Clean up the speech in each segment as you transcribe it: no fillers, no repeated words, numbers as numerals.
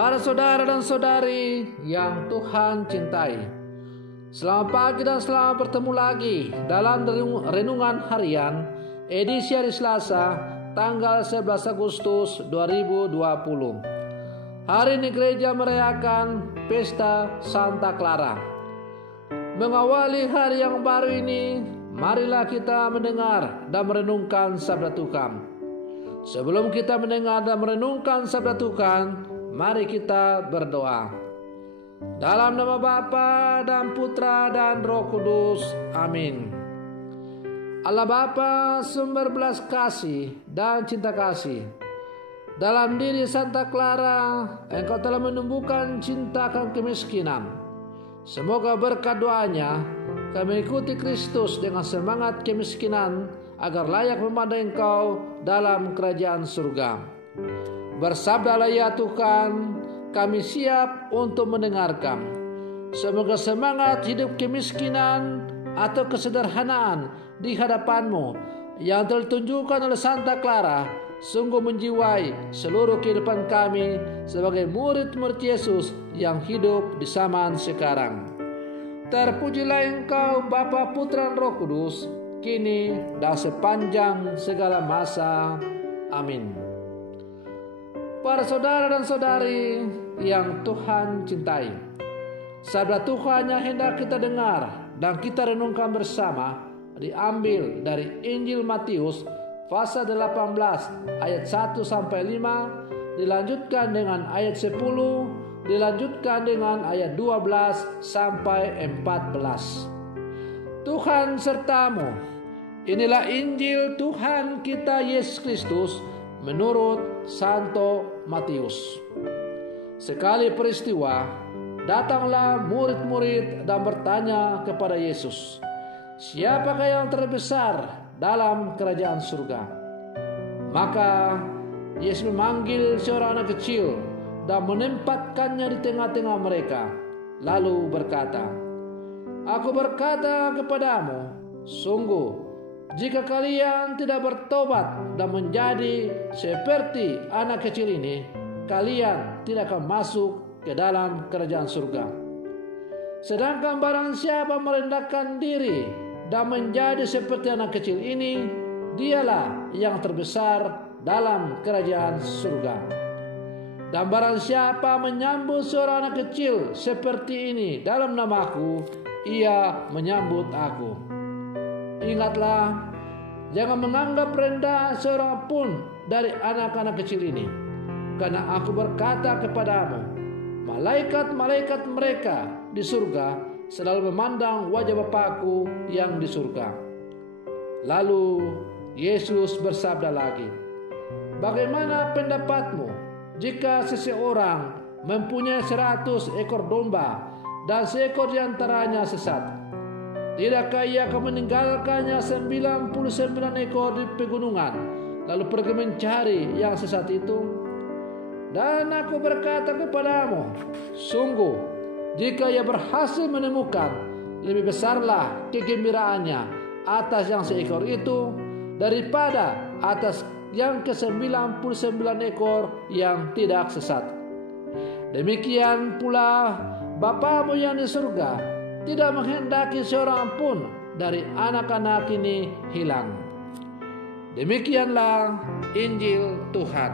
Para saudara dan saudari yang Tuhan cintai, selamat pagi dan selamat bertemu lagi dalam renungan harian edisi hari Selasa tanggal 11 Agustus 2020. Hari ini gereja merayakan pesta Santa Clara. Mengawali hari yang baru ini, marilah kita mendengar dan merenungkan sabda Tuhan. Sebelum kita mendengar dan merenungkan sabda Tuhan, mari kita berdoa. Dalam nama Bapa dan Putra dan Roh Kudus. Amin. Allah Bapa, sumber belas kasih dan cinta kasih. Dalam diri Santa Clara, Engkau telah menumbuhkan cinta akan kemiskinan. Semoga berkat doanya kami ikuti Kristus dengan semangat kemiskinan agar layak memandang Engkau dalam kerajaan surga. Bersabdalah ya Tuhan, kami siap untuk mendengarkan. Semoga semangat hidup kemiskinan atau kesederhanaan di hadapan-Mu yang telah ditunjukkan oleh Santa Clara sungguh menjiwai seluruh kehidupan kami sebagai murid-murid Yesus yang hidup di zaman sekarang. Terpujilah Engkau Bapa, Putra, dan Roh Kudus, kini dan sepanjang segala masa. Amin. Para saudara dan saudari yang Tuhan cintai, sabda Tuhan yang hendak kita dengar dan kita renungkan bersama diambil dari Injil Matius pasal 18 ayat 1 sampai 5, dilanjutkan dengan ayat 10, dilanjutkan dengan ayat 12 sampai 14. Tuhan sertamu. Inilah Injil Tuhan kita Yesus Kristus menurut Santo Matius. Sekali peristiwa, datanglah murid-murid dan bertanya kepada Yesus, "Siapakah yang terbesar dalam kerajaan surga?" Maka Yesus memanggil seorang anak kecil dan menempatkannya di tengah-tengah mereka, lalu berkata, "Aku berkata kepadamu, sungguh, jika kalian tidak bertobat dan menjadi seperti anak kecil ini, kalian tidak akan masuk ke dalam kerajaan surga. Sedangkan barang siapa merendahkan diri dan menjadi seperti anak kecil ini, dialah yang terbesar dalam kerajaan surga. Dan barang siapa menyambut seorang anak kecil seperti ini dalam namaku, ia menyambut aku. Ingatlah, jangan menganggap rendah seorang pun dari anak-anak kecil ini. Karena aku berkata kepadamu, malaikat-malaikat mereka di surga selalu memandang wajah Bapakku yang di surga." Lalu Yesus bersabda lagi, "Bagaimana pendapatmu jika seseorang mempunyai 100 ekor domba dan seekor di antaranya sesat? Tidakkah ia akan meninggalkannya 99 ekor di pegunungan, lalu pergi mencari yang sesat itu? Dan aku berkata kepadamu, sungguh, jika ia berhasil menemukan, lebih besarlah kegembiraannya atas yang seekor itu daripada atas yang ke-99 ekor yang tidak sesat. Demikian pula Bapamu yang di surga tidak menghendaki seorang pun dari anak-anak ini hilang." Demikianlah Injil Tuhan.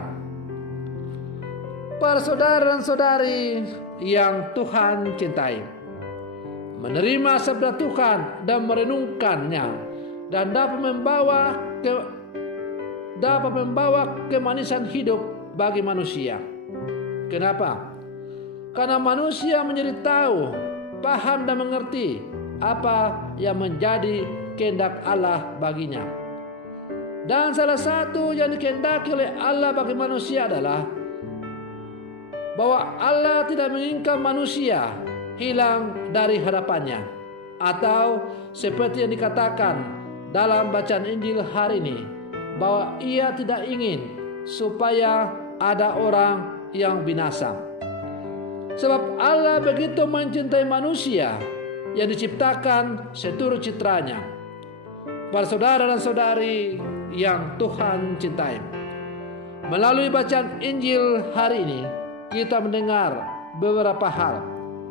Para saudara dan saudari yang Tuhan cintai, menerima sabda Tuhan dan merenungkannya dan dapat membawa kemanisan hidup bagi manusia. Kenapa? Karena manusia menjadi tahu, paham dan mengerti apa yang menjadi kehendak Allah baginya. Dan salah satu yang dikehendaki oleh Allah bagi manusia adalah bahwa Allah tidak menginginkan manusia hilang dari hadapannya, atau seperti yang dikatakan dalam bacaan Injil hari ini, bahwa Ia tidak ingin supaya ada orang yang binasa. Sebab Allah begitu mencintai manusia yang diciptakan seturut citranya. Para saudara dan saudari yang Tuhan cintai, melalui bacaan Injil hari ini, kita mendengar beberapa hal.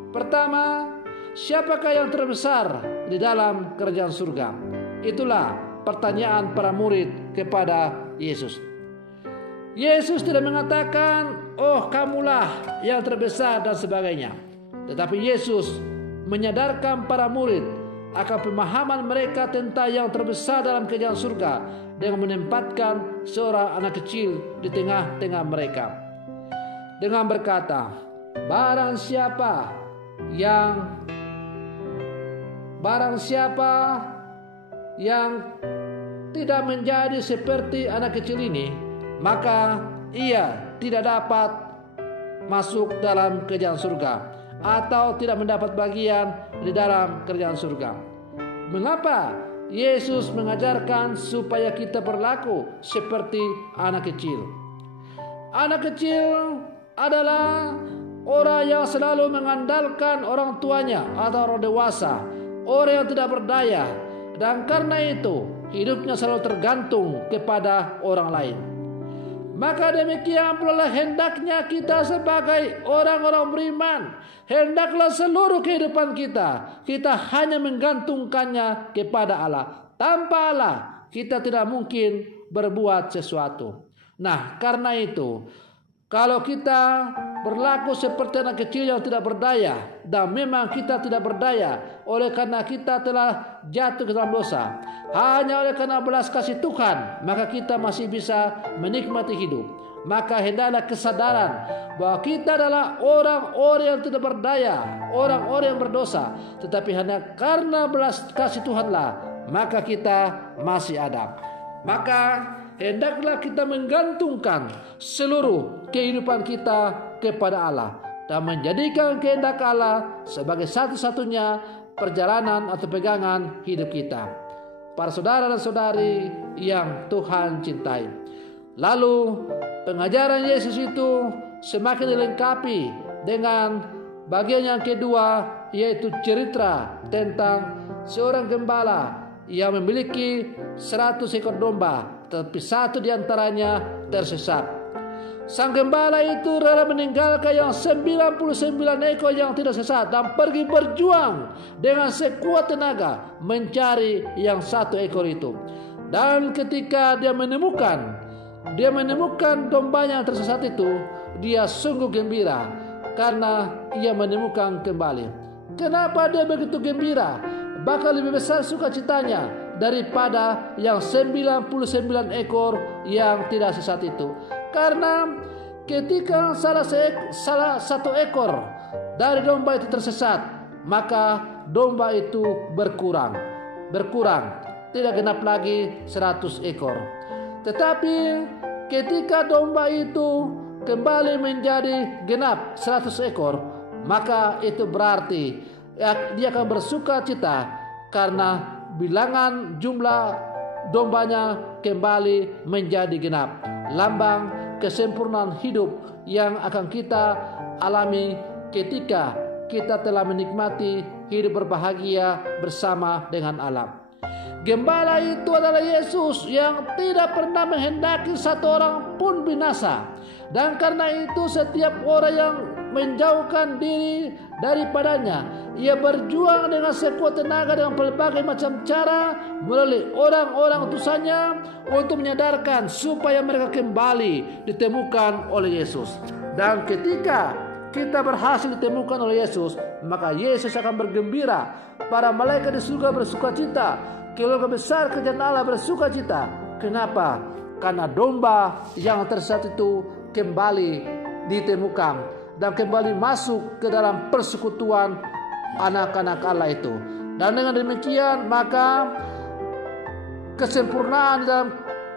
Pertama, siapakah yang terbesar di dalam kerajaan surga? Itulah pertanyaan para murid kepada Yesus. Yesus tidak mengatakan, "Oh, kamulah yang terbesar," dan sebagainya. Tetapi Yesus menyadarkan para murid akan pemahaman mereka tentang yang terbesar dalam kerajaan surga dengan menempatkan seorang anak kecil di tengah-tengah mereka. Dengan berkata, barang siapa yang tidak menjadi seperti anak kecil ini, maka ia tidak dapat masuk dalam kerajaan surga atau tidak mendapat bagian di dalam kerajaan surga. Mengapa Yesus mengajarkan supaya kita berlaku seperti anak kecil? Anak kecil adalah orang yang selalu mengandalkan orang tuanya atau orang dewasa, orang yang tidak berdaya, dan karena itu hidupnya selalu tergantung kepada orang lain. Maka demikian pula hendaknya kita sebagai orang-orang beriman, hendaklah seluruh kehidupan kita hanya menggantungkannya kepada Allah. Tanpa Allah kita tidak mungkin berbuat sesuatu. Nah, karena itu kalau kita berlaku seperti anak kecil yang tidak berdaya, dan memang kita tidak berdaya oleh karena kita telah jatuh ke dalam dosa, hanya oleh karena belas kasih Tuhan, maka kita masih bisa menikmati hidup. Maka hendaklah kesadaran bahwa kita adalah orang-orang yang tidak berdaya, orang-orang yang berdosa, tetapi hanya karena belas kasih Tuhanlah maka kita masih ada. Maka hendaklah kita menggantungkan seluruh kehidupan kita kepada Allah dan menjadikan kehendak Allah sebagai satu-satunya perjalanan atau pegangan hidup kita. Para saudara dan saudari yang Tuhan cintai, lalu pengajaran Yesus itu semakin dilengkapi dengan bagian yang kedua, yaitu cerita tentang seorang gembala yang memiliki 100 ekor domba, tetapi satu di antaranya tersesat. Sang gembala itu rela meninggalkan yang 99 ekor yang tidak sesat dan pergi berjuang dengan sekuat tenaga mencari yang 1 ekor itu. Dan ketika dia menemukan dombanya yang tersesat itu, dia sungguh gembira karena ia menemukan kembali. Kenapa dia begitu gembira? Bakal lebih besar sukacitanya daripada yang 99 ekor yang tidak sesat itu. Karena ketika salah satu ekor dari domba itu tersesat, maka domba itu berkurang, tidak genap lagi 100 ekor. Tetapi ketika domba itu kembali menjadi genap 100 ekor, maka itu berarti dia akan bersuka cita karena bilangan jumlah dombanya kembali menjadi genap. Lambang kesempurnaan hidup yang akan kita alami ketika kita telah menikmati hidup berbahagia bersama dengan Allah. Gembala itu adalah Yesus yang tidak pernah menghendaki satu orang pun binasa. Dan karena itu setiap orang yang menjauhkan diri daripadanya, ia berjuang dengan sekuat tenaga dengan berbagai macam cara melalui orang-orang utusannya untuk menyadarkan supaya mereka kembali ditemukan oleh Yesus. Dan ketika kita berhasil ditemukan oleh Yesus, maka Yesus akan bergembira, para malaikat di surga bersukacita, keluarga besar kerajaan Allah bersukacita. Kenapa? Karena domba yang tersesat itu kembali ditemukan dan kembali masuk ke dalam persekutuan anak-anak Allah itu. Dan dengan demikian maka kesempurnaan dalam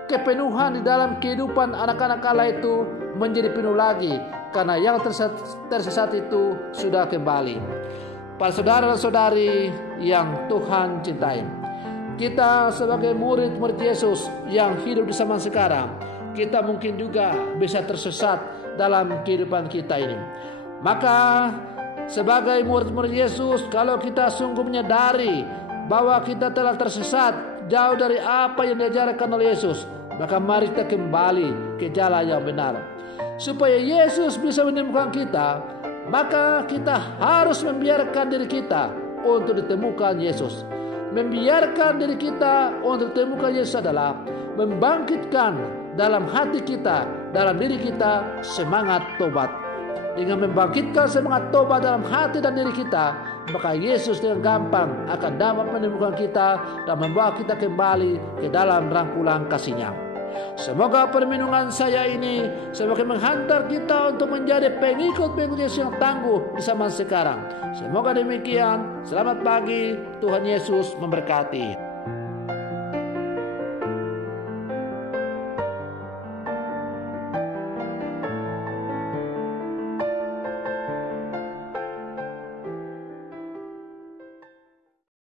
kepenuhan di dalam kehidupan anak-anak Allah itu menjadi penuh lagi, karena yang tersesat itu sudah kembali. Para saudara dan saudari yang Tuhan cintai, kita sebagai murid-murid Yesus yang hidup di zaman sekarang, kita mungkin juga bisa tersesat dalam kehidupan kita ini. Maka sebagai murid-murid Yesus, kalau kita sungguh menyadari bahwa kita telah tersesat jauh dari apa yang diajarkan oleh Yesus, maka mari kita kembali ke jalan yang benar. supaya Yesus bisa menemukan kita, maka kita harus membiarkan diri kita untuk ditemukan Yesus. Membiarkan diri kita untuk ditemukan Yesus adalah membangkitkan dalam hati kita, dalam diri kita semangat tobat. Dengan membangkitkan semangat tobat dalam hati dan diri kita, maka Yesus dengan gampang akan dapat menemukan kita dan membawa kita kembali ke dalam rangkulan kasih-Nya. Semoga permenungan saya ini semakin menghantar kita untuk menjadi pengikut-pengikut Yesus yang tangguh di zaman sekarang. Semoga demikian. Selamat pagi, Tuhan Yesus memberkati.